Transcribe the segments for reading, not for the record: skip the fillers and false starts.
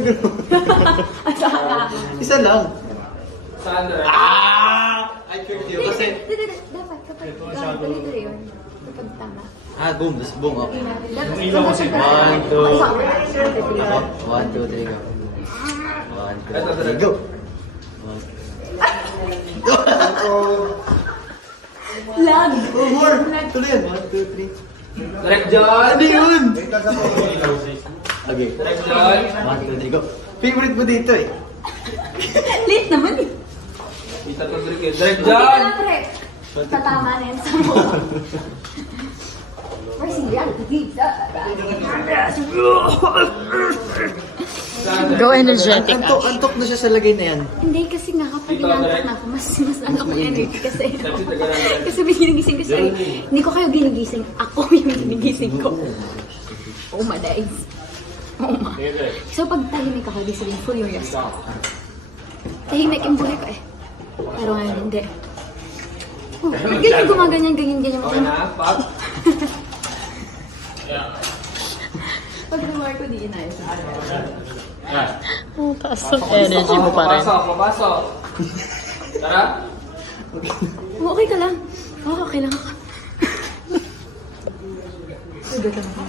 nag-roll. Isa lang. Sandra. I tricked you kasi... Dapat kapag ganito yun. Kapag tama. Boom. Tapos boom, okay. Ilaw kasi. 1, 2. Ako? 1, 2, 3, go. 1, 2, 3, go. Lag! More! Tuloy yan. 1, 2, 3. Direct John. Ano yun? Okay. Direct John. 1, 2, 3, go. Favorite mo dito eh. Late naman eh. Kita to Direct. Direct John. Tatama na yan sa mo. Where's the reality? Go energetic. Antok na siya sa lagay na yan. Hindi kasi nga kapag ginantok na ako, mas ano ko energy kasi may ginigising ko siya. Hindi ko kayo ginigising. Ako yung ginigising ko. Oh my days. Oh my. So pag tahimik ako, di sabihin furious ako. Tahimik yung buhay ko eh. Pero ngayon hindi. Oh, ganyan gumaganyan, ganyan. Okay na, Pop. Pag naman ko, di inayos. Ang taas ng energy mo pa rin. Papasok. Tara. Okay ka lang. Okay lang ako. Sugat ako.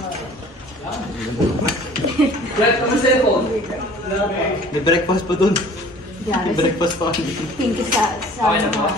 Flat ka mo cellphone. May breakfast pa dun. May breakfast pa. Thank you sa Okay na po.